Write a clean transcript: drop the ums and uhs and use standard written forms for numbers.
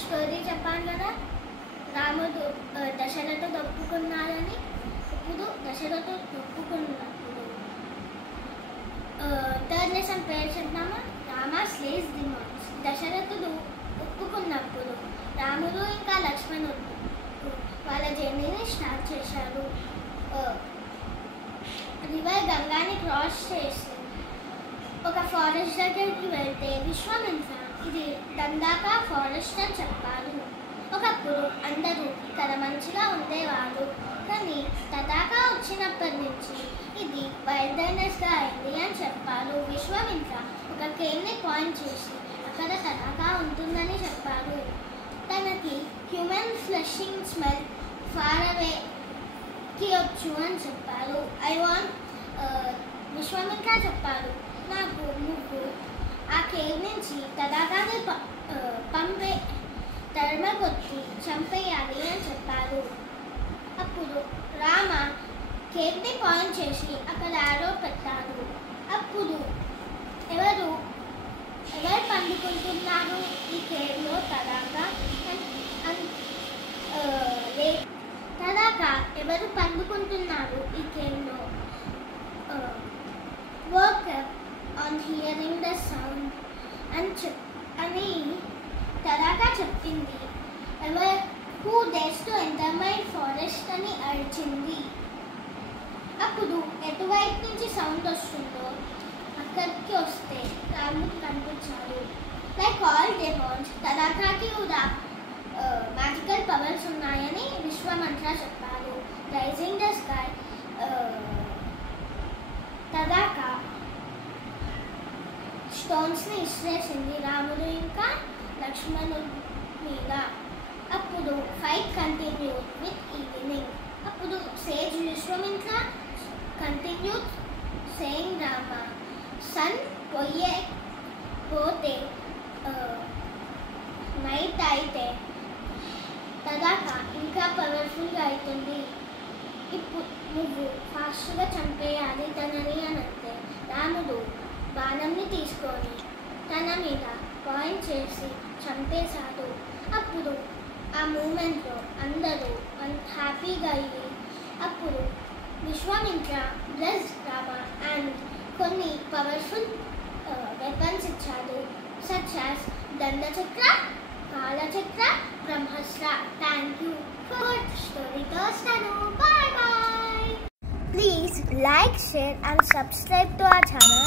Story చెప్పాను కదా, రాముడు దశరథుడు ఒప్పుకున్నాడని. ఇప్పుడు దశరథుడు ఒప్పుకున్నప్పుడు థర్డ్ లెసన్ పేరు చెప్తామా? రామ స్లేస్ ది మాన్స్. దశరథుడు ఒప్పుకున్నప్పుడు రాముడు ఇంకా లక్ష్మణుడు వాళ్ళ జర్నీని స్టార్ట్ చేశారు. రివర్ గంగాని క్రాస్ చేసి ఒక ఫారెస్ట్ దగ్గరికి వెళ్తే విశ్వామిత్ర ఇది దందాక ఫారెస్ట్ అని చెప్పారు. ఒకప్పుడు అందరూ ఇక్కడ మంచిగా ఉండేవారు, కానీ తదాకా వచ్చినప్పటి నుంచి ఇది వైల్డర్నెస్గా అయింది అని చెప్పారు. విశ్వామిత్ర ఒక కేవ్ని పాయింట్ చేసి అక్కడ తదాకా ఉంటుందని చెప్పారు. తనకి హ్యూమన్ ఫ్లషింగ్ స్మెల్ ఫార్ అవేకి వచ్చు అని చెప్పారు. విశ్వామిత్ర చెప్పారు, నాకు నువ్వు ఆ కేవ్ నుంచి తదాకాని తరమకొచ్చి చంపేయాలి అని చెప్పారు. అప్పుడు రామ కేవ్ని పాయింట్ చేసి అక్కడ ఆరో పెట్టారు. అప్పుడు ఎవరు పండుకుంటున్నారు ఈ కేవ్లో? తదాకా ఎవరు పండుకుంటున్నారు ఈ కేవ్లో? Work on hearing the sound అని తదాకా చెప్పింది. Who dares to enter my forest అని అరిచింది. అప్పుడు ఎటువైపు నుంచి సౌండ్ వస్తుందో అక్కడికి వస్తే రాముడు కనిపించాడు. లైక్ ఆల్ డెమాన్స్ తదాకాకి కూడా మ్యాజికల్ పవర్స్ ఉన్నాయని విశ్వామిత్ర చెప్పారు. రైజింగ్ ద స్కై తదాకా స్టోన్స్ని ఇసిరేసింది రాముడు ఇంకా లక్ష్మణుడి మీద. అప్పుడు ఫైట్ కంటిన్యూ విత్ ఈవినింగ్. అప్పుడు sage Vishwamitra continue saying Rama sun పోతే నైట్ అయితే తదాకా ఇంకా పవర్ఫుల్గా అవుతుంది. ఇప్పుడు నువ్వు ఫాస్ట్గా చంపేయాలి తనని అని అంటే రాముడు బాణంని తీసుకొని తన మీద పాయింట్ చేసి చంపేశాడు. అప్పుడు ఆ మూమెంట్లో అందరూ హ్యాపీగా అయ్యి అప్పుడు విశ్వామిత్ర బ్లెస్ రామ అండ్ కొన్ని పవర్ఫుల్ వెపన్స్ ఇచ్చాడు, such as Dandachakra, Kalachakra, Brahmastra. Thank you for స్టోరీతో వస్తాను. Bye bye. Please like, share and subscribe to our channel.